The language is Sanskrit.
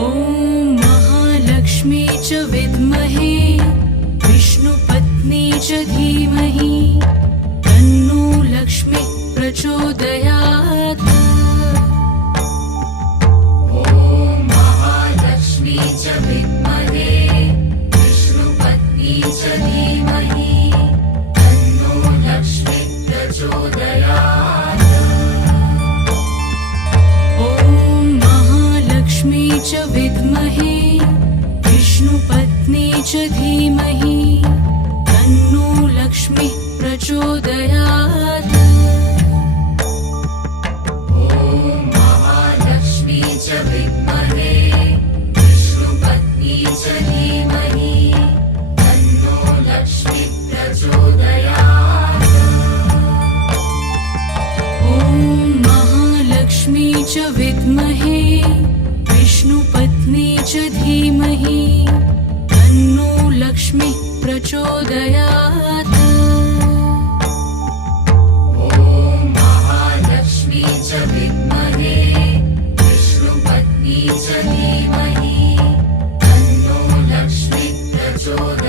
ॐ महालक्ष्मी च विद्महे विष्णुपत्नी च धीमहि तन्नो लक्ष्मी प्रचोदयात्। ॐ महालक्ष्मी च विद्महे विष्णुपत्नी च धीमहि तन्नो लक्ष्मी प्रचोदयात्। ॐ महालक्ष्मी च विद्महे विष्णुपत्नी च धीमहि तन्नो लक्ष्मी प्रचोदयात्। ॐ महालक्ष्मी च विद्महे विष्णुपत्नी च धीमहि तन्नो लक्ष्मी प्रचोदयात्। ॐ महालक्ष्मी च विद्महे विष्णुपत्नी च धीमहि तन्नो लक्ष्मी प्रचोदयात्। ॐ महालक्ष्मी च विद्महे विष्णुपत्नी च धीमहि तन्नो लक्ष्मी प्रचोदयात्।